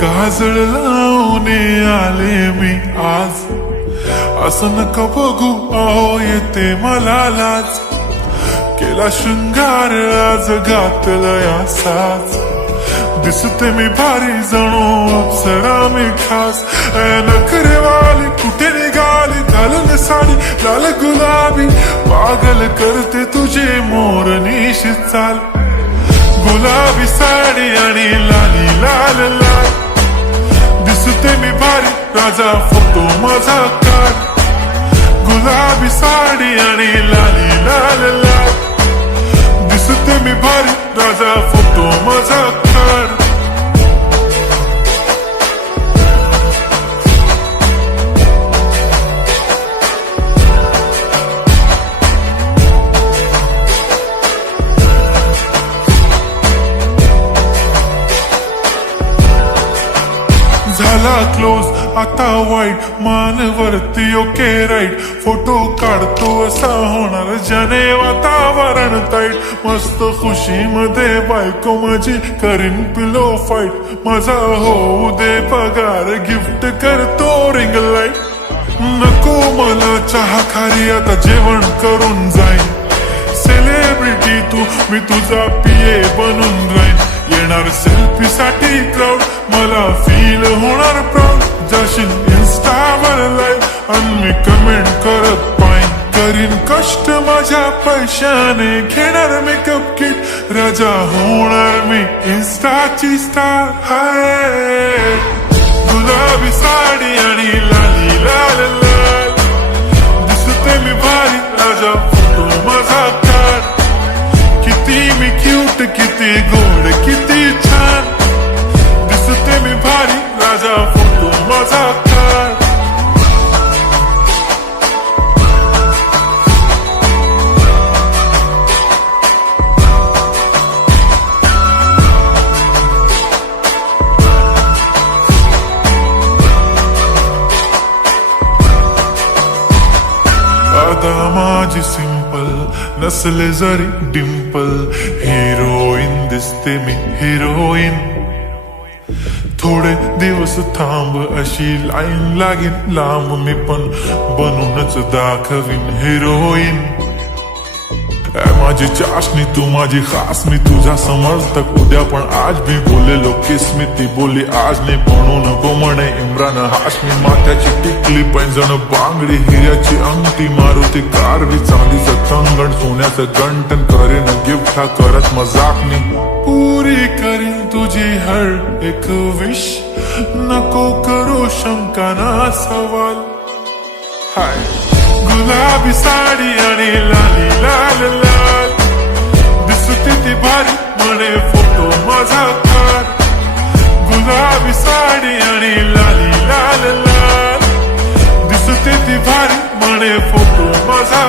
काजळ लावून आले मी आज, असं नका बघू अहो येते मला लाज. केला शृंगार आज घातला साज, दिसते मी भारी जणू अप्सरा मी खास. नखरेवाली कुठे निघाली घालून साडी लाल गुलाबी, पागल करते तुझे मोरनीशी चाल. गुलाबी साडी आणि लाली लाल लाल, दिसते मी भारी राजा फोटो माझा काढ. गुलाबी साडी आणि लाली लाल लाल, दिसते मी भारी राजा फोटो माझा काढ. झाला क्लोज आता वाईट, मान वरती ओके राईट. फोटो काढतो असा होणार ज्याने वातावरण ताईट. मस्त खुशी मध्ये बायको माझी करीन पिलो फाईट. माझा होऊ दे पगार गिफ्ट करतो रिंग लाईट. नको मला चहा खारी आता जेवण करून जाईन. सेलिब्रिटी तू मी तुझा पिये बनून राहीन. येणार सेल्फी साठी क्राऊड मला फील होणार प्राऊड. जाशील इन्स्टावर लाईव्ह आणि मी कमेंट करत पाईन. करीन कष्ट माझ्या पैशाने घेणार मेकअप किट. राजा होणार मी इन्स्टाची स्टार. हाय गुलाबी साडी आणि लाली लाल लाल, दिसते मी भारी राजा फोटो माझा काढ. किती मी क्यूट किती गोड किती छान, दिसते मी भारी राजा फोटो माझा काढ. आता माझी सिंपल नसले जरी डिंपल, हिरोईन दिसते मी हिरोईन. थोडे दिवस थांब अशी लाईन लागेल लांब, मी पण बनूनच दाखवीन हिरोईन. माझी चाशनी तू माझी खास, मी तुझा समर्थक उद्या पण आज भी बोलेलो किस्मी. ती बोली आज नाही बनून नको म्हणे इम्रान हाशमी. माथ्याची टिकली पैंजण बांगडी हिऱ्याची अंगठी, मारुती कारवी चांदीचं कंगण सोन्याचं गंटन. करीन गिफ्ट हा करत मजाकनी, पुरी करीन तुझी हर एक विश. नको करू शंका ना सवाल. हाय गुलाबी साडी आणि लाली लाल लाल, दिसते ती भारी म्हणे फोटो माझा काढ. गुलाबी साडी आणि लाली लाल लाल, दिसते ती भारी म्हणे फोटो माझा.